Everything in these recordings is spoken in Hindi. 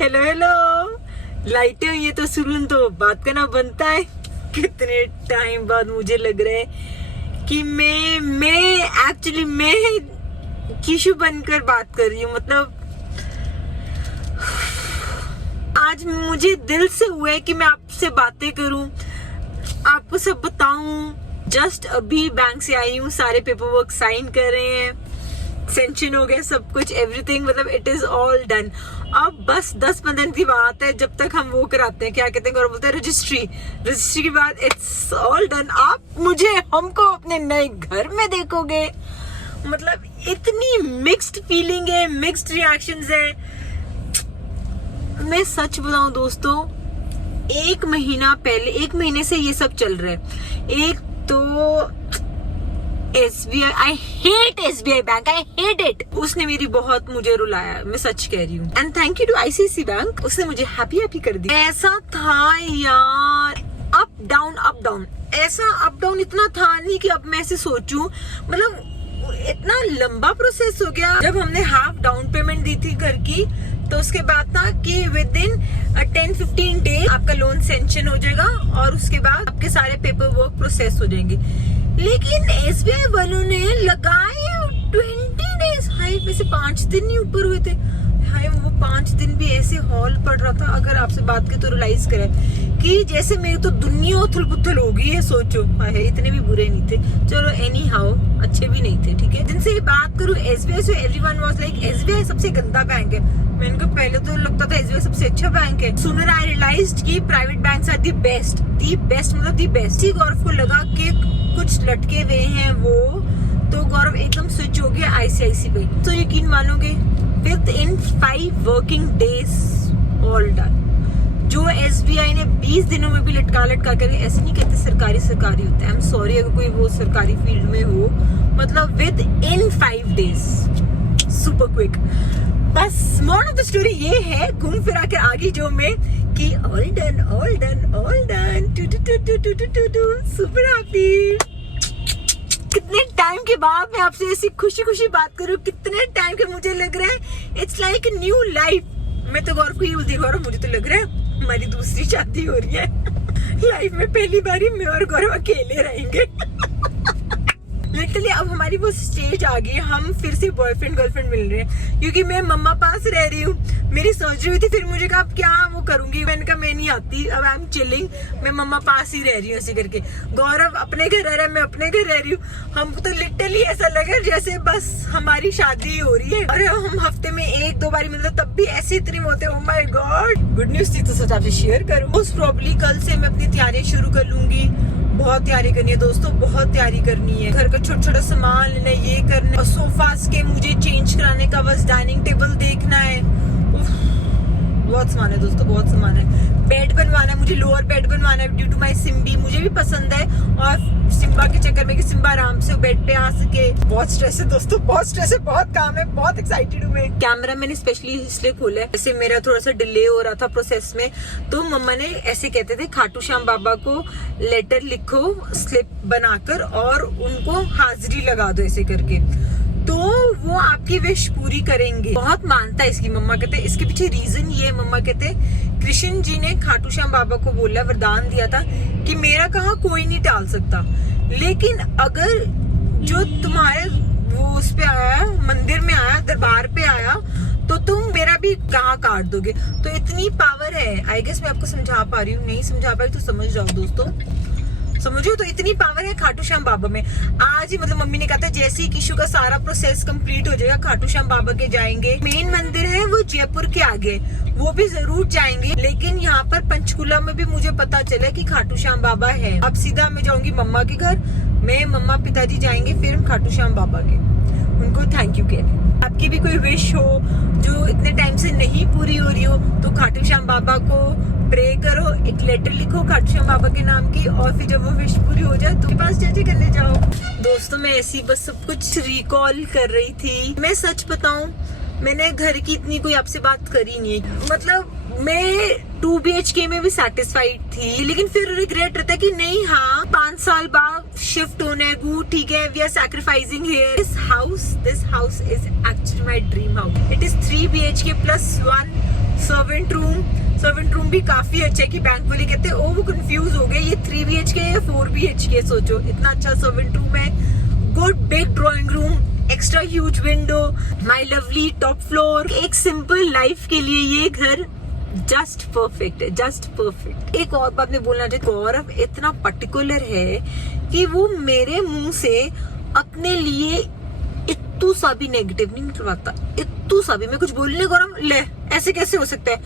हेलो हेलो, लाइटें हुई है तो सुन तो बात करना बनता है। कितने टाइम बाद मुझे लग रहा है कि मैं एक्चुअली किशु बनकर बात कर रही हूँ। मतलब आज मुझे दिल से हुआ है कि मैं आपसे बातें करूं, आपको सब बताऊं। जस्ट अभी बैंक से आई हूँ, सारे पेपर वर्क साइन कर रहे हैं, सेंशन हो गया सब कुछ, एवरीथिंग, मतलब इट इज ऑल डन। अब बस 10-15 दिन की बात है जब तक हम वो कराते हैं, क्या कहते हैं, बोलते हैं रजिस्ट्री के बाद इट्स ऑल डन। आप हमको अपने नए घर में देखोगे। मतलब इतनी मिक्स्ड फीलिंग है, मिक्स्ड रिएक्शंस है। मैं सच बताऊं दोस्तों, एक महीने से ये सब चल रहा है। एक तो SBI, I hate SBI bank, I hate it. उसने मेरी बहुत मुझे रुलाया, मैं सच कह रही हूँ। And thank you to ICICI bank, उसने मुझे हैप्पी कर दिया। ऐसा था यार, अप डाउन, ऐसा अप डाउन इतना था नहीं कि अब मैं ऐसे सोचूं। मतलब इतना लंबा प्रोसेस हो गया। जब हमने हाफ डाउन पेमेंट दी थी घर की, तो उसके बाद था कि विद इन 10-15 डे आपका लोन सेंक्शन हो जाएगा और उसके बाद आपके सारे पेपर वर्क प्रोसेस हो जाएंगे। लेकिन SBI वालों ने लगाए 20 डेज। हाय, वैसे 5 दिन नहीं ऊपर हुए थे। हाय, वो 5 दिन भी ऐसे हॉल पड़ रहा था। अगर आपसे बात की तो रियलाइज करें कि जैसे मेरी तो दुनिया उथल पुथल हो गई है। सोचो, हाय, इतने भी बुरे नहीं थे। चलो एनी हाउ, अच्छे भी नहीं थे, ठीक है। जिनसे ये बात करूं SBI से, एवरीवन वाज लाइक SBI सबसे गंदा बैंक है। मैंने कहा पहले तो लगता था SBI सबसे अच्छा बैंक है। सूनर आई रियलाइज्ड कि private banks are the best, मतलब दी बेस्ट। गौरव को लगा कि कुछ लटके हुए हैं वो, तो गौरव एकदम स्विच हो गया ICICI पे। तो यकीन मानोगे, with in 5 working days all done. जो SBI ने 20 दिनों में भी लटका कर, ऐसे नहीं कहते सरकारी होता है। आई एम सॉरी अगर कोई वो सरकारी फील्ड में हो, मतलब with in 5 days, super quick. बस मोरल ऑफ द स्टोरी ये है, घूम फिरा के आगे जो मैं कि ऑल डन, सुपर हैप्पी। कितने टाइम के बाद मैं आपसे ऐसी खुशी बात करूं, कितने टाइम के मुझे लग रहा है इट्स लाइक न्यू लाइफ। मैं तो गौरव को ही बोलती, गौरव मुझे तो लग रहा है हमारी दूसरी शादी हो रही है। लाइफ में पहली बार मैं और गौरव अकेले रहेंगे। लिटरली अब हमारी वो स्टेज आ गई, हम फिर से बॉयफ्रेंड गर्लफ्रेंड मिल रहे हैं। क्योंकि मैं मम्मा पास रह रही हूँ, मेरी सर्जरी हुई थी, फिर मुझे कहा अब क्या वो करूंगी। मैंने कहा मैं नहीं आती, अब आई एम चिलिंग, मैं मम्मा पास ही रह रही हूँ ऐसे करके। गौरव अपने घर रह रहा है, मैं अपने घर रह रही हूँ। हमको तो लिटरली ऐसा लगा जैसे बस हमारी शादी हो रही है। और हम हफ्ते में 1-2 बार मिलते, तब भी ऐसे इतने होते। Oh my God, good news थी तो सोचा आपसे शेयर करूँ। मोस्ट प्रोबेबली कल से मैं अपनी तैयारियां शुरू कर लूंगी। बहुत तैयारी करनी है दोस्तों, बहुत तैयारी करनी है। घर का छोटा सामान लेना है, ये करना है, सोफास के मुझे चेंज कराने का, बस डाइनिंग टेबल देखना है। बहुत सामान है दोस्तों, बहुत सामान है। बेड बनवाना है मुझे, लोअर बेड बनवाना है ड्यू टू माई सिम्बी, मुझे भी पसंद है। और सिम्बा के चक्कर में कि सिम्बा आराम से बेड पे आ सके। बहुत स्ट्रेस है दोस्तों, बहुत स्ट्रेस है, बहुत काम है, बहुत एक्साइटेड हूँ मैं। कैमरा मैंने स्पेशली इसलिए खोला है, जैसे मेरा थोड़ा सा डिले हो रहा था प्रोसेस में, तो मम्मा ने ऐसे कहते थे खाटू श्याम बाबा को लेटर लिखो स्लिप बनाकर और उनको हाजिरी लगा दो ऐसे करके, तो वो आपकी विश पूरी करेंगे। बहुत मानता है इसकी, मम्मा कहते हैं। इसके पीछे रीजन ये है, मम्मा कहते हैं कृष्ण जी ने खाटू श्याम बाबा को बोला, वरदान दिया था कि मेरा कहा कोई नहीं टाल सकता, लेकिन अगर जो तुम्हारे वो उस पे आया, मंदिर में आया, दरबार पे आया, तो तुम मेरा भी कहाँ काट दोगे। तो इतनी पावर है। आई गेस मैं आपको समझा पा रही हूँ, नहीं समझा पाई तो समझ जाओ दोस्तों, समझो। तो इतनी पावर है खाटू श्याम बाबा में। आज ही मतलब मम्मी ने कहा था जैसे ही किशु का सारा प्रोसेस कंप्लीट हो जाएगा, खाटू श्याम बाबा के जाएंगे। मेन मंदिर है वो जयपुर के आगे, वो भी जरूर जाएंगे। लेकिन यहाँ पर पंचकुला में भी मुझे पता चला कि खाटू श्याम बाबा है। अब सीधा मैं जाऊंगी मम्मा के घर, मैं मम्मा पिताजी जाएंगे फिर हम खाटू श्याम बाबा के, उनको थैंक यू कहने। आपकी भी कोई विश हो जो इतने टाइम से नहीं पूरी हो रही हो, तो खाटू श्याम बाबा को प्रे करो, एक लेटर लिखो खाटू श्याम बाबा के नाम की, और फिर जब वो विश पूरी हो जाए तो पास जज करने जाओ। दोस्तों मैं ऐसी बस सब कुछ रिकॉल कर रही थी। मैं सच बताऊं, मैंने घर की इतनी कोई आपसे बात करी नहीं है। मतलब मैं 2 BHK में भी सेटिस्फाइड थी, लेकिन फिर रिग्रेट रहता है कि नहीं, हाँ 5 साल बाद शिफ्ट होने को, ठीक है, we are sacrificing here. This house is actually my dream house. It is 3 BHK plus 1 service servant room भी काफी अच्छा है कि बैंक वाले कहते हैं वो कंफ्यूज हो गए ये 3 BHK या 4 BHK। सोचो इतना अच्छा सर्वेंट रूम है, good big drawing room, extra huge window, my lovely top floor. एक सिंपल लाइफ के लिए ये घर जस्ट परफेक्ट है, जस्ट परफेक्ट। एक और बात मैं बोलना चाहती हूँ, गौरव इतना पर्टिकुलर है कि वो मेरे मुंह से अपने लिए इतू सा भी नेगेटिव नहीं निकलवाता, इतू सा भी। मैं कुछ बोलने गौरव ले ऐसे कैसे हो सकता है,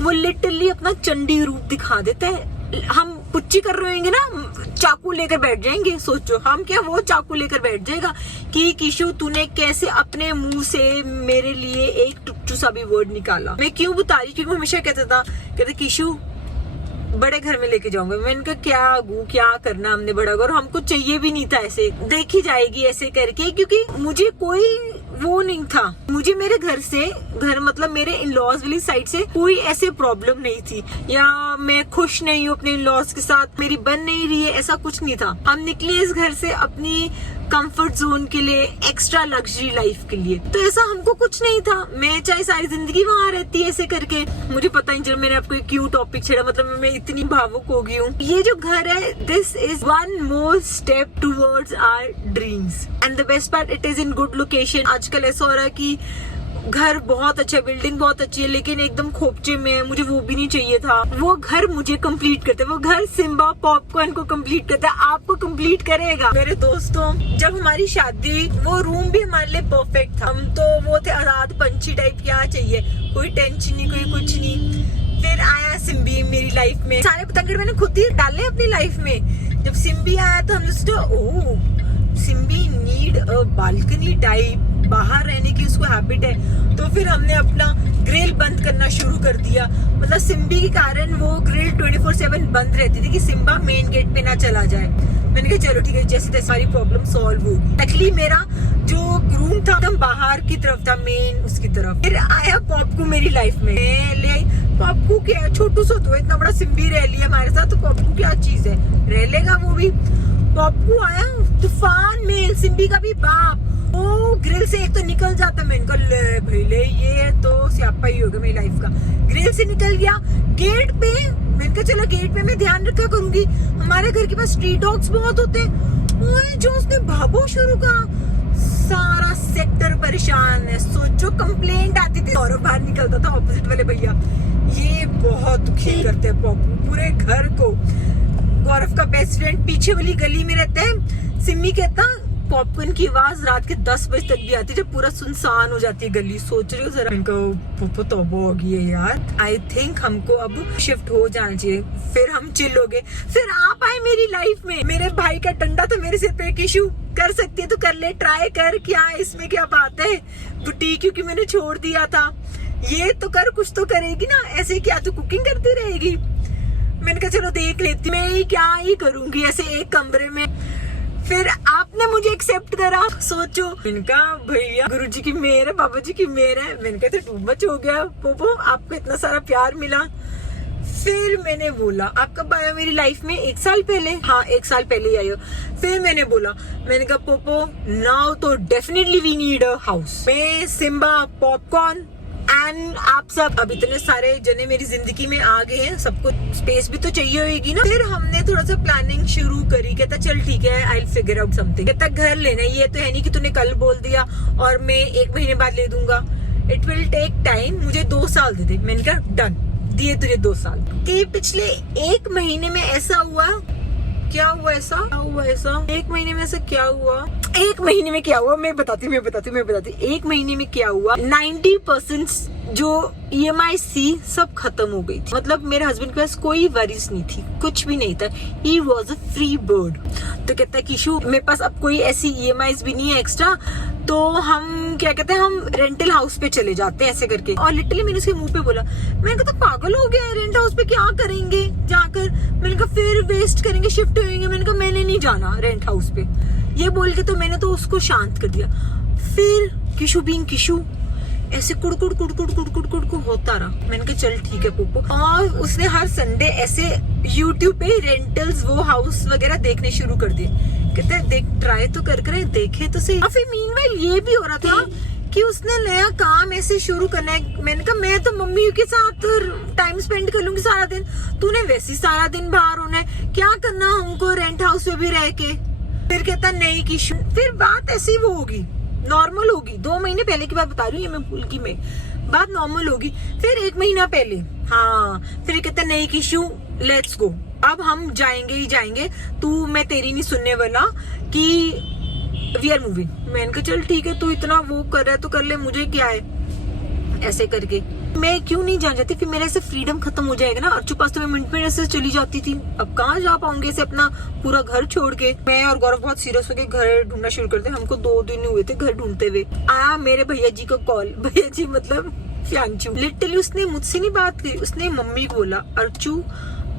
वो लिटरली अपना चंडी रूप दिखा देता है। हम पुच्ची कर रहे होंगे ना, चाकू लेकर बैठ जाएंगे। सोचो हम क्या, वो चाकू लेकर बैठ जाएगा कि किशु तूने कैसे अपने मुंह से मेरे लिए एक टुच्चू सा भी वर्ड निकाला। मैं क्यों बता रही, क्योंकि हमेशा कहते किशु बड़े घर में लेके जाऊंगा। मैंने कहा क्या करना हमने बड़ा घर, हमको चाहिए भी नहीं था, ऐसे देखी जाएगी ऐसे करके, क्योंकि मुझे कोई वो नहीं था। मुझे मेरे घर मतलब मेरे इन लॉज वाली साइड से कोई ऐसे प्रॉब्लम नहीं थी, या मैं खुश नहीं हूँ अपने इन लॉज के साथ, मेरी बन नहीं रही है, ऐसा कुछ नहीं था। हम निकले इस घर से अपनी कंफर्ट जोन के लिए, एक्स्ट्रा लग्जरी लाइफ के लिए, तो ऐसा हमको कुछ नहीं था। मैं चाहे सारी जिंदगी वहाँ रहती ऐसे करके। मुझे पता नहीं चला मैंने आपको एक क्यों टॉपिक छेड़ा, मतलब मैं इतनी भावुक हो गई हूँ। ये जो घर है, this is one more step towards our dreams and the best part, it is in good location. आजकल ऐसा हो रहा है कि घर बहुत अच्छा है, बिल्डिंग बहुत अच्छी है, लेकिन एकदम खोपचे में है। मुझे वो भी नहीं चाहिए था। वो घर मुझे कंप्लीट करता है, वो घर सिम्बा पॉपकॉर्न को कंप्लीट करता है, आपको कंप्लीट करेगा। मेरे दोस्तों, जब हमारी शादी हुई, वो रूम भी हमारे लिए परफेक्ट था। हम तो वो थे आजाद पंछी टाइप, क्या चाहिए, कोई टेंशन नहीं, कोई कुछ नहीं। फिर आया सिम्बी मेरी लाइफ में। सारे पतंगड़ मैंने खुद ही डाले अपनी लाइफ में। जब सिम्बी आया तो हमने सोचा ओह सिम्बी नीड अ बालकनी टाइप, बाहर रहने की उसको हैबिट है। तो फिर हमने अपना ग्रिल बंद करना शुरू कर दिया। मतलब सिम्बी के कारण वो ग्रिल 24/7 बंद रहती थी कि सिम्बा मेन गेट पे ना चला जाए। मैंने कहा चलो ठीक है, जैसे तैसे सारी प्रॉब्लम सॉल्व होगी। एक्चुअली मेरा जो रूम था एकदम बाहर की तरफ था, मेन उसकी तरफ। फिर आया पॉपकू मेरी लाइफ में, ले आई। पॉपकू क्या छोटू सा तो इतना बड़ा सिम्बी रह लिया हमारे साथ, तो पॉपकू क्या चीज है, रह लेगा वो भी। पॉपकू आया तूफान में, सिम्बी का भी बाप, वो ग्रिल से एक तो निकल जाता। मैंने कहा ले भाई ले, ये तो स्यापा ही होगा मेरी लाइफ का। ग्रिल से निकल गया गेट पे। मैंने कहा चलो गेट पे मैं ध्यान रखा करूंगी, हमारे घर के पास स्ट्रीट डॉग्स बहुत होते हैं। जो उसने भागो शुरू करा, सारा सेक्टर परेशान है। सोचो कंप्लेंट आती थी और बाहर निकलता था ऑपोजिट वाले भैया। ये बहुत दुखी करते हैं पॉपू पूरे घर को। गौरव का बेस्ट फ्रेंड पीछे वाली गली में रहता है। सिम्मी कहता पॉपकॉर्न की आवाज रात के 10 बजे तक भी आती है, जब पूरा सुनसान हो जाती है गली। सोच रही हो जरा, इनको तौबा हो गई है यार। आई थिंक हमको अब शिफ्ट हो जाना चाहिए, फिर हम चिल हो गए। फिर आप आए मेरी लाइफ में। मेरे भाई का डंडा था मेरे सिर पे, किशु कर सकती है तो कर ले, ट्राई कर, क्या इसमें क्या बात है। बुटीक क्योंकि मैंने छोड़ दिया था, ये तो कर, कुछ तो करेगी ना, ऐसे क्या तो कुकिंग करती रहेगी। मैंने कहा चलो देख लेती, मैं ही क्या ही करूंगी ऐसे एक कमरे में। फिर आपने मुझे एक्सेप्ट करा। सोचो, इनका भैया गुरुजी की मेहर है, बाबा जी की मेहर है। मैंने कहा टू मच हो गया पोपो, आपको इतना सारा प्यार मिला। फिर मैंने बोला आप कब आए मेरी लाइफ में, 1 साल पहले? हाँ 1 साल पहले ही आए हो। फिर मैंने बोला, मैंने कहा पोपो नाउ तो definitely we need a house. मैं, सिम्बा, पॉपकॉर्न एंड आप सब, अब इतने सारे जने मेरी जिंदगी में आ गए हैं, सबको स्पेस भी तो चाहिए होगी ना। फिर हमने थोड़ा सा प्लानिंग शुरू करी। कहता चल ठीक है, I will figure out something. कहता घर लेना, ये तो है नहीं कि तूने कल बोल दिया और मैं 1 महीने बाद ले दूंगा। इट विल टेक टाइम, मुझे 2 साल दे दे। मैंने कहा डन, दिए तुझे 2 साल। कि पिछले 1 महीने में ऐसा हुआ, क्या हुआ ऐसा 1 महीने में ऐसा क्या हुआ, 1 महीने में क्या हुआ, मैं बताती 1 महीने में क्या हुआ। 90% जो EMI थी सब खत्म हो गई थी। मतलब मेरे हस्बैंड के पास कोई वरीज नहीं थी, कुछ भी नहीं था। He was a free bird. तो कहता है किशु मेरे पास अब कोई ऐसी EMIs भी नहीं है एक्स्ट्रा, तो हम क्या कहते हैं, हम रेंटल हाउस पे चले जाते हैं ऐसे करके। और लिटरली मैंने उसके मुंह पे बोला, मैंने कहा तो पागल हो गया है, रेंट हाउस पे क्या करेंगे जाकर। मैंने कहा फिर वेस्ट करेंगे, शिफ्ट होंगे। मैंने कहा मैंने नहीं जाना रेंट हाउस पे, ये बोल के तो मैंने तो उसको शांत कर दिया। फिर किशु बीइंग किशु ऐसे कुड़कुड़ होता रहा। मैंने कहा चल ठीक है पोपो। और उसने हर संडे ऐसे YouTube पे रेंटल्स वो हाउस वगैरह देखने शुरू कर दिए। कहते हैं देख, ट्राई तो कर देखे तो सही। फिर मीनवाइल ये भी हो रहा था कि उसने नया काम ऐसे शुरू करना है। मैंने कहा मैं तो मम्मी के साथ टाइम स्पेंड कर लूंगी सारा दिन, तूने वैसे ही सारा दिन बाहर होना है, क्या करना हमको रेंट हाउस में भी रह के। फिर कहता नहीं किशु, फिर बात ऐसी वो होगी, नॉर्मल होगी। 2 महीने पहले की बात बता रही हूँ मैं, भूल की मैं, बात नॉर्मल होगी। फिर 1 महीना पहले, हाँ, फिर कहता नहीं किशु लेट्स गो, अब हम जाएंगे ही जाएंगे, तू मैं तेरी नहीं सुनने वाला कि वी आर मूविंग। मैंने कहा चल ठीक है, तू इतना वो कर रहा है तो कर ले, मुझे क्या है। ऐसे करके मैं क्यों नहीं जान जाती, फिर मेरा ऐसे फ्रीडम खत्म हो जाएगा ना। अर्चू पास तो मैं मिनट में ऐसे चली जाती थी, अब कहाँ जा पाऊंगी ऐसे अपना पूरा घर छोड़ के। मैं और गौरव बहुत सीरियस होके घर ढूंढना शुरू करते, हमको 2 दिन हुए थे घर ढूंढते हुए। आया मेरे भैया जी को कॉल, भैया जी मतलब फ्यांचू, लिटरली उसने मुझसे नहीं बात की, उसने मम्मी को बोला अर्चू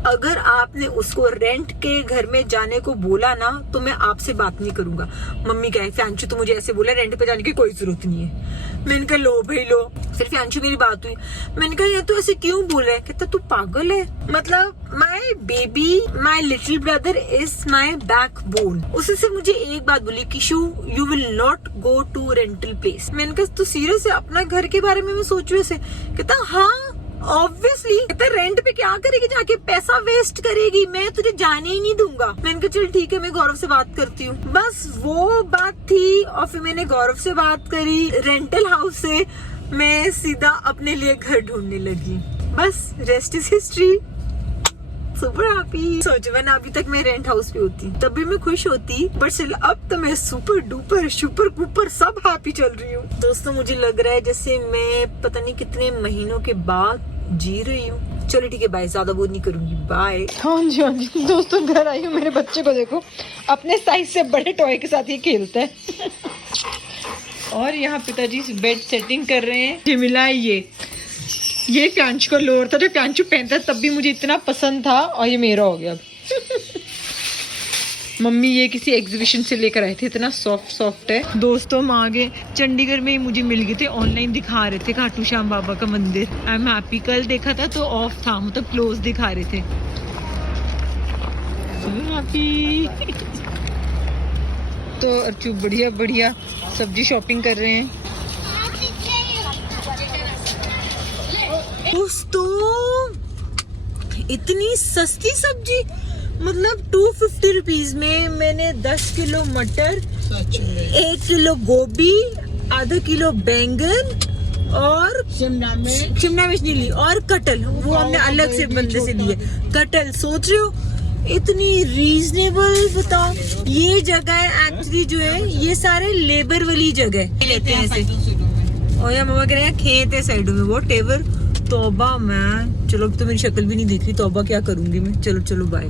अगर आपने उसको रेंट के घर में जाने को बोला ना तो मैं आपसे बात नहीं करूंगा। मम्मी कहे फ्यांचू तो मुझे ऐसे बोला, रेंट पे जाने की कोई जरूरत नहीं है। मैंने कहा लो भाई लो। फिर फ्यांचू मेरी बात हुई, मैंने कहा यार तू ऐसे क्यों बोल रहा है। कहता तू पागल है, मतलब my baby, my little brother is my backbone. उससे मुझे एक बात बोली, Kishu you will not go to rental place. मैंने कहा तू सीरियस है, अपना घर के बारे में मैं सोचू ऐसे। कहता हाँ ऑब्वियसली, कहता रेंट पे क्या करेगी जाके, पैसा वेस्ट करेगी, मैं तुझे जाने ही नहीं दूंगा। मैंने कहा चल ठीक है, मैं गौरव से बात करती हूँ। बस वो बात थी, और फिर मैंने गौरव से बात करी, रेंटल हाउस से मैं सीधा अपने लिए घर ढूंढने लगी। बस rest is history. Super happy. सोचो मैंने अभी तक मैं रेंट हाउस पे होती तब भी मैं खुश होती, बट स्टिल अब तो मैं सुपर डुपर सुपर कुपर सब हैप्पी चल रही हूँ। दोस्तों मुझे लग रहा है जैसे मैं पता नहीं कितने महीनों के बाद जी रही हूँ। चलो ठीक है बाय, ज्यादा बोर नहीं करूंगी, बाय। हाँ जी दोस्तों, घर आई हूँ, मेरे बच्चे को देखो, अपने साइज से बड़े टॉय के साथ ये खेलता है। और यहाँ पिताजी बेड सेटिंग कर रहे हैं। ये मिला है ये फ्यांचू का लोअर था जो फ्यांचू पहनता तब भी मुझे इतना पसंद था, और ये मेरा हो गया अब। मम्मी ये किसी एग्जीबिशन से लेकर आए थे, इतना सॉफ्ट है। दोस्तों हम आगे चंडीगढ़ में ही मुझे मिल गए थे, ऑनलाइन दिखा रहे थे खाटू श्याम बाबा का मंदिर। I am happy. कल देखा था तो ऑफ था, मतलब क्लोज दिखा रहे थे। हैप्पी। तो अर्चू बढ़िया बढ़िया सब्जी शॉपिंग कर रहे हैं। दोस्तों इतनी सस्ती सब्जी, मतलब 250 रुपीज में मैंने 10 किलो मटर, 1 किलो गोभी, आधा किलो बैंगन और शिमला मिर्च नहीं ली, और कटल वो हमने अलग से बंदे से लिए। कटल सोच रहे हो इतनी रीजनेबल, बताओ। ये जगह एक्चुअली जो है ये सारे लेबर वाली जगह लेते हैं ऐसे, और या मामा कह रहे हैं खेत है साइडों में, वो टेबर। तौबा मैं, चलो अब तो मेरी शक्ल भी नहीं दिख रही, तौबा क्या करूंगी मैं। चलो बाय।